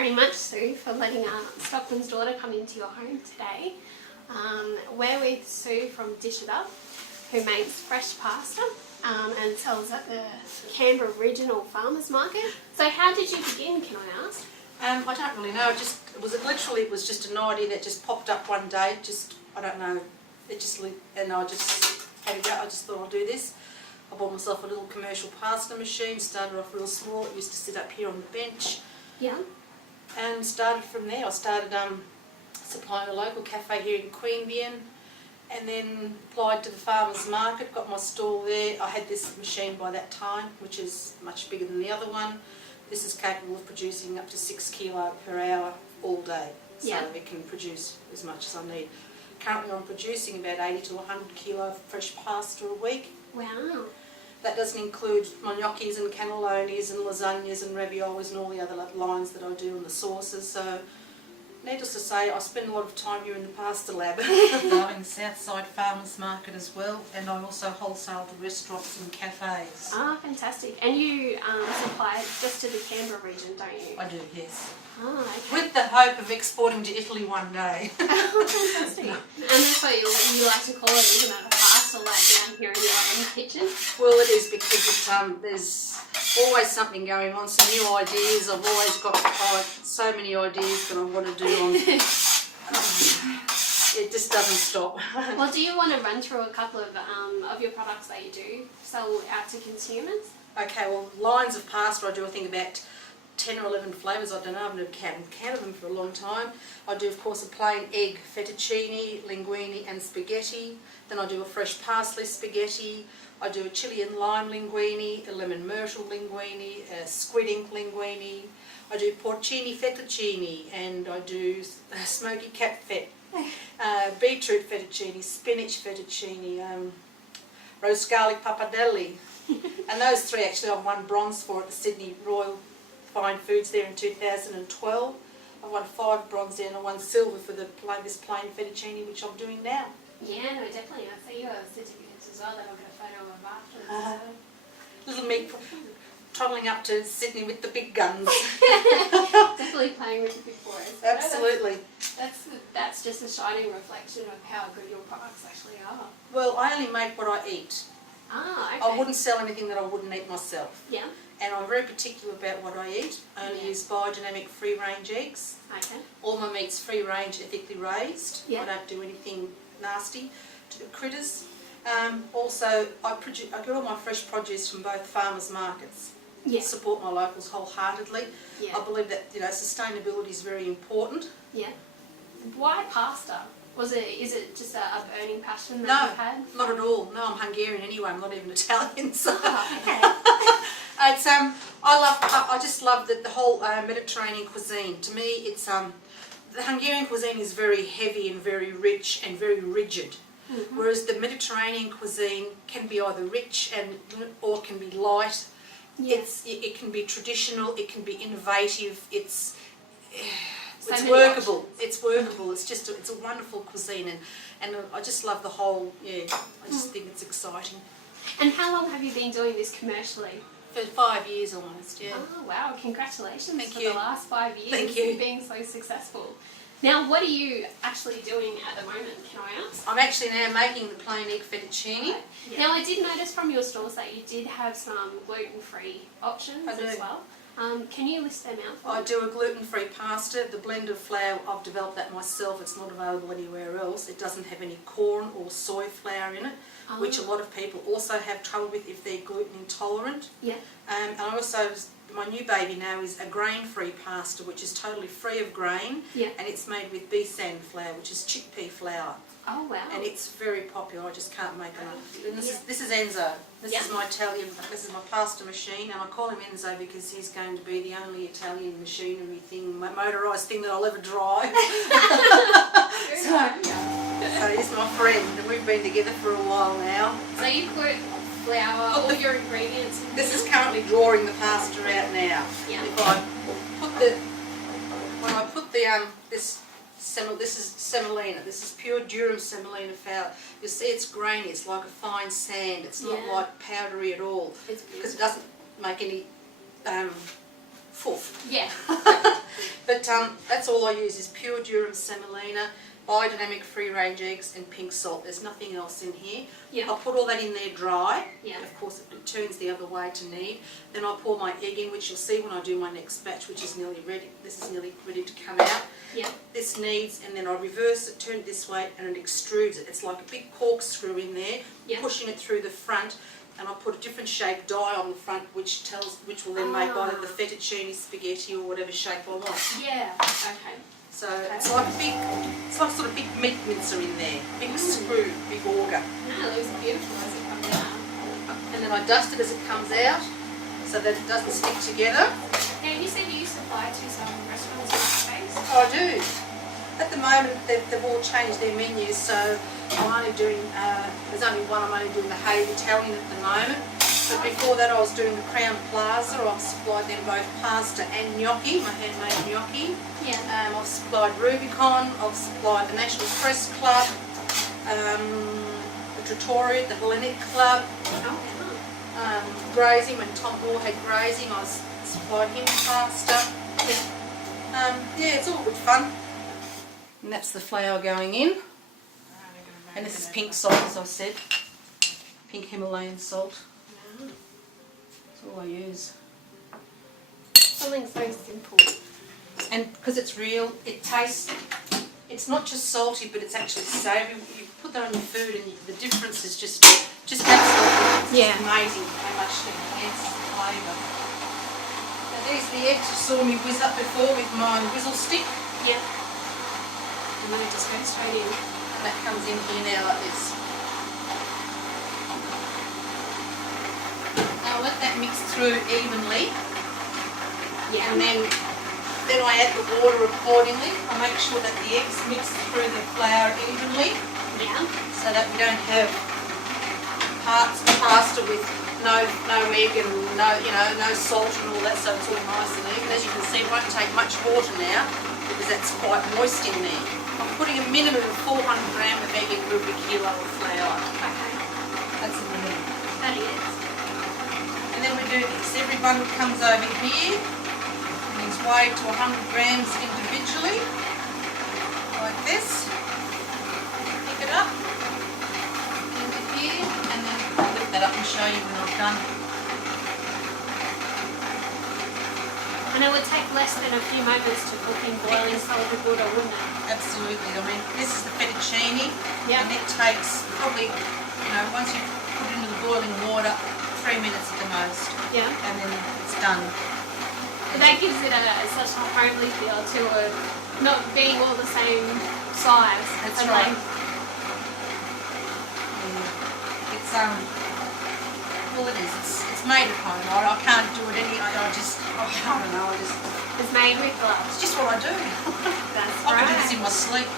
very much, Sue, for letting Stockman's daughter come into your home today. We're with Sue from Dish It Up, who makes fresh pasta and sells at the Canberra Regional Farmers Market. So how did you begin, can I ask? I don't really know. It was just an idea that just popped up one day. I don't know. And I just had to go. I just thought I'll do this. I bought myself a little commercial pasta machine. Started off real small. It used to sit up here on the bench. Yeah. And started from there. I started supplying a local cafe here in Queanbeyan, and then applied to the farmers market. Got my stall there. I had this machine by that time, which is much bigger than the other one. This is capable of producing up to 6 kilo per hour all day, so it can produce as much as I need. Currently I'm producing about 80 to 100 kilo of fresh pasta a week. Wow. That doesn't include my gnocchis and cannellonis and lasagnas and raviolis and all the other lines that I do and the sauces. So, needless to say, I spend a lot of time here in the pasta lab. I'm in the Southside Farmers Market as well, and I also wholesale to restaurants and cafes. Ah, fantastic. And you supply just to the Canberra region, don't you? I do, yes. Ah, okay. With the hope of exporting to Italy one day. Oh, fantastic. And that's what you like to call it, isn't it? A pasta lab down here in your own kitchen? Well, it is, because there's always something going on, some new ideas. I've always got so many ideas that I want to do on. It just doesn't stop. Well, do you want to run through a couple of your products that you do sell out to consumers? Okay, well, lines of pasta I do, I think about 10 or 11 flavours. I don't know, I've never counted them for a long time. I do, of course, a plain egg fettuccine, linguine and spaghetti. Then I do a fresh parsley spaghetti. I do a chilli and lime linguine, a lemon myrtle linguine, a squid ink linguine. I do porcini fettuccine, and I do smoky cat fett, beetroot fettuccine, spinach fettuccine, roast garlic pappardelle. And those three actually I've won bronze for at the Sydney Royal Fine Foods there in 2012. I won 5 bronze there, and I won silver for this plain fettuccine, which I'm doing now. Yeah, no, definitely. I see you have certificates as well that I'll get a photo of afterwards. Little me travelling up to Sydney with the big guns. Definitely playing with the big boys. Absolutely. That's just a shining reflection of how good your products actually are. Well, I only make what I eat. Ah, okay. I wouldn't sell anything that I wouldn't eat myself. Yeah. And I'm very particular about what I eat. I only use biodynamic free-range eggs. Okay. All my meat's free-range, ethically raised. Yeah. I don't do anything nasty to the critters. Also, I get all my fresh produce from both farmers markets. Yeah. Support my locals wholeheartedly. Yeah. I believe that sustainability is very important. Yeah. Why pasta? Is it just a burning passion that No, you've had? not at all. No, I'm Hungarian anyway. I'm not even Italian. So okay. it's I just love the whole Mediterranean cuisine. To me, it's the Hungarian cuisine is very heavy and very rich and very rigid. Mm-hmm. Whereas the Mediterranean cuisine can be either rich or it can be light. Yeah. It can be traditional. It can be innovative. It's workable. It's workable. It's a wonderful cuisine, and I just love the whole. Yeah, I just think it's exciting. And how long have you been doing this commercially? For 5 years almost. Yeah. Oh wow! Congratulations Thank for you. the last 5 years. Thank you. Being so successful. Now, what are you actually doing at the moment? Can I ask? I'm actually now making the plain egg fettuccine. Okay. Yeah. Now, I did notice from your stores that you did have some gluten-free options as well. Can you list them out for me? I do a gluten-free pasta. The blend of flour, I've developed that myself. It's not available anywhere else. It doesn't have any corn or soy flour in it, which a lot of people also have trouble with if they're gluten intolerant. Yeah. And I also, my new baby now is a grain-free pasta, which is totally free of grain. Yeah. And it's made with besan flour, which is chickpea flour. Oh wow. And it's very popular. I just can't make enough. And this is Enzo. This is my Italian. This is my pasta machine, and I call him Enzo because he's going to be the only Italian machinery thing, motorised thing that I'll ever drive. So he's my friend, and we've been together for a while now. So you put flour, all your ingredients. This is currently drawing the pasta out now. Yeah. If I put this is semolina. This is pure durum semolina flour. You see, it's grainy. It's like a fine sand. It's not like powdery at all. It's because it doesn't make any foof. Yeah. But that's all I use is pure durum semolina, biodynamic free-range eggs and pink salt. There's nothing else in here. Yeah. I'll put all that in there dry. Yeah. Of course, it turns the other way to knead. Then I'll pour my egg in, which you'll see when I do my next batch, which is nearly ready. This is nearly ready to come out. Yeah. This kneads, and then I reverse it, turn it this way, and it extrudes it. It's like a big corkscrew in there, Yeah. pushing it through the front. And I'll put a different shaped die on the front, which will then make either the fettuccine, spaghetti, or whatever shape I want. Yeah. Okay. So it's like sort of big meat mincer in there, big screw, big auger. No, it looks beautiful as it comes out. And then I dust it as it comes out, so that it doesn't stick together. Now, you said you supply to some restaurants in the States. I do. At the moment, they've all changed their menus, so I'm only doing, there's only one, I'm only doing the Hague Italian at the moment. But before that I was doing the Crown Plaza. I've supplied them both pasta and gnocchi, my handmade gnocchi. Yeah. I've supplied Rubicon, I've supplied the National Press Club, the Trattoria, the Hellenic Club, grazing, when Tom Moore had grazing, I supplied him pasta. Yeah, it's all good fun. And that's the flour going in. And this is pink salt, as I said. Pink Himalayan salt. That's all I use. Something so simple. And because it's real, it tastes, it's not just salty, but it's actually savoury. You put that on your food and the difference is just absolutely amazing how much it enhances the flavour. Now there's the eggs. You saw me whiz up before with my whizzle stick. Yeah. And then it just goes straight in. And that comes in here now like this. Now let that mix through evenly. Yeah. And then I add the water accordingly. I make sure that the eggs mix through the flour evenly. Yeah. So that we don't have parts of pasta with no egg and no salt and all that, so it's all nice and even. As you can see, it won't take much water now because that's quite moist in there. I'm putting a minimum of 400 grams of egg into every kilo of flour. Okay. That's a minimum. That is. And then we do this. Every bundle comes over here and is weighed to 100 grams individually, like this. Pick it up into here, and then I'll lift that up and show you when I've done. And it would take less than a few moments to cook in boiling solid water, wouldn't it? Absolutely. I mean, this is the fettuccine, Yeah. and it takes probably, once you put it into the boiling water, 3 minutes at the most, Yeah. and then it's done. But that gives it such a homely feel to it, not being all the same size. That's and right. like- Yeah. It's well, it is. It's made at home. I can't do it I don't know. It's made with love. It's just what I do. That's I can do right. this in my sleep.